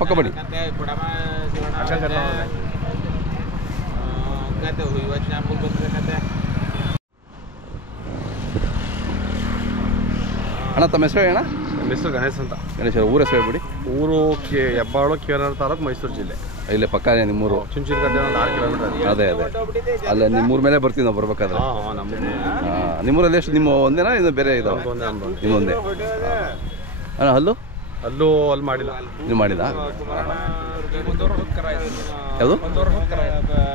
ಪಕ್ಕ ಬಡಿ ಅಣ್ಣ ತಮ್ಮ ಹೆಸರು ಅಣ್ಣ? ನಮ್ಮ ಹೆಸರು ಗಣೇಶ್ ಅಂತ. ಗಣೇಶ್ ಊರ ಹೆಸರು ಹೇಳ್ಬಿಡಿ. ಊರು ಹೆಬ್ಬಾಳು ಕೇರಳ ತಾಲೂಕು ಮೈಸೂರು ಜಿಲ್ಲೆ. ಇಲ್ಲೇ ಪಕ್ಕ ನಿಮ್ಮೂರು ಚುಂಚನಕಟ್ಟೆ ಒಂದು 6 ಕಿಲೋಮೀಟರ್. ಅದೇ ಅಲ್ಲ ನಿಮ್ಮೂರ ಮೇಲೆ ಬರ್ತೀವಿ ನಾವು ಬರ್ಬೇಕಾದ್ರೆ. ನಿಮ್ಮೂರಲ್ಲಿ ಎಷ್ಟು ನಿಮ್ಮ ಒಂದೇನಾ ಇದು ಬೇರೆ ಇದಾವೆ? ನಿಮ್ಮೊಂದೇ ಅಣ್ಣ. ಹಲ್ಲು ಅಲ್ಲಿ ಮಾಡಿಲ್ಲ. ನೀವು ಮಾಡಿಲ್ಲ? ಯಾವುದು?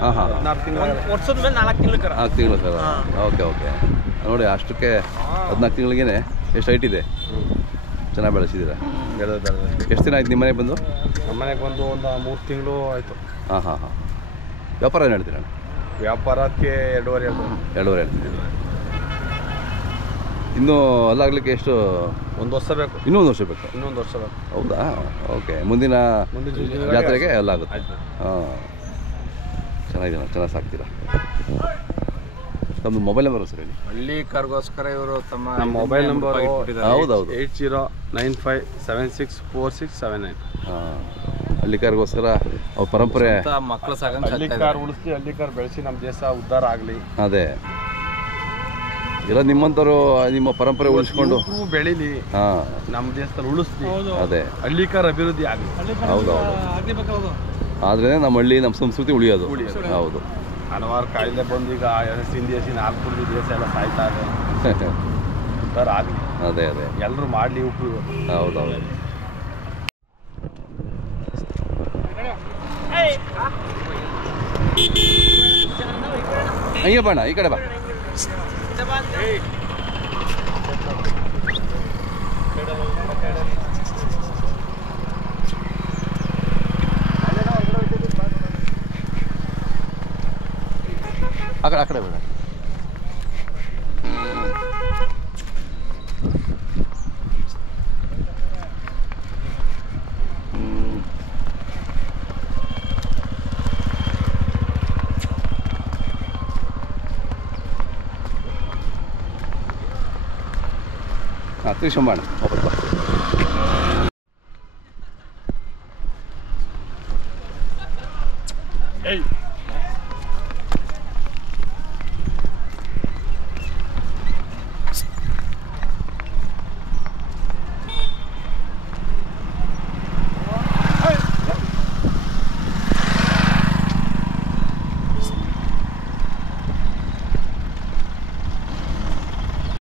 ಹಾಂ ಹಾಂ 4 ತಿಂಗಳು. 4 ತಿಂಗಳು ಸರ್. Okay okay. ನೋಡಿ ಅಷ್ಟಕ್ಕೆ 14 ತಿಂಗಳಿಗೇನೆ ಎಷ್ಟು ಹೈಟ್ ಇದೆ. ಚೆನ್ನಾಗಿ ಬೆಳೆಸಿದ್ದೀರಾ. ಎಷ್ಟು ದಿನ ಆಯ್ತು ನಿಮ್ಮ ಮನೆಗೆ ಬಂದು? ನಮ್ಮ ಮನೆಗೆ ಬಂದು ಒಂದು 3 ತಿಂಗಳು ಆಯಿತು. ಹಾಂ ಹಾಂ ಹಾಂ. ವ್ಯಾಪಾರ ಏನು ಹೇಳ್ತೀರ? ವ್ಯಾಪಾರಕ್ಕೆ 2.5 ಹೇಳ್ತಿದ್ದೀರಾ. ಇನ್ನೂ ಅಲ್ಲಾಗಲಿಕ್ಕೆ ಎಷ್ಟು? 1 ವರ್ಷ ಬೇಕು. ಇನ್ನೂ 1 ವರ್ಷ ಬೇಕು? ಇನ್ನೊಂದು ವರ್ಷ ಬೇಕು. ಹೌದಾ? ಓಕೆ. ಮುಂದಿನ ಜಾತ್ರೆಗೆ ಅಲ್ಲಾಗುತ್ತೆ. ಹಾಂ, ಚೆನ್ನಾಗಿ ಸಾಕ್ತೀರಾ. ತಮ್ಮದು ಮೊಬೈಲ್ ನಂಬರ್ ಸರ್ ಹೇಳಿ. ಹಳ್ಳಿಕಾರ್ಗೋಸ್ಕರ ಇವರು ತಮ್ಮ ಮೊಬೈಲ್ ನಂಬರ್. ಹೌದೌದು. 8090954649. ಹಾಂ, ಹಳ್ಳಿಕಾರ್ಗೋಸ್ಕರ ಅವ್ರ ಪರಂಪರೆ ಮಕ್ಕಳು ಸಾಗಂತ ಹಳ್ಳಿಕಾರ್ ಉಳಿಸಿ ಹಳ್ಳಿಕಾರ್ ಬೆಳೆಸಿ ನಮ್ಮ ದೇಶ ಉದ್ಧಾರ ಆಗಲಿ. ಅದೇ ಇಲ್ಲ ನಿಮ್ಮಂಥವ್ರು ನಿಮ್ಮ ಪರಂಪರೆ ಉಳಿಸ್ಕೊಂಡು ಬೆಳೀಲಿ. ಹಾಂ, ನಮ್ಮ ದೇಶದಲ್ಲಿ ಉಳಿಸ್ಲಿ. ಅದೇ ಹಳ್ಳಿಕಾರ್ ಅಭಿವೃದ್ಧಿ ಆಗಲಿ. ಹೌದೌದು. ಆದರೆ ನಮ್ಮ ಹಳ್ಳಿ ನಮ್ಮ ಸಂಸ್ಕೃತಿ ಉಳಿಯೋದು. ಹೌದು. ಹಲವಾರು ಕಾಯಿಲೆ ಬಂದು ಈಗ ಸಿಂಧಿ ನಾಲ್ಕು ಕುಡಿದು ದೇಶ ಎಲ್ಲ ಸಾಯ್ತಾ ಇದೆ. ಉದ್ಧಾರ ಆಗಲಿ. ಅದೇ ಎಲ್ಲರೂ ಮಾಡಲಿ ಉಪಯೋಗ. ಹೌದೌದು. ಹಂಗೆ ಬಣ್ಣ ಈ ಕಡೆ ಬಾ. ಆ ಕಡೆ ಬೇಡ. ಹಾಂ, ತಿರ್ಸಂಬಾಣ ವಾಪಸ್ ಬಾ. ಏಯ್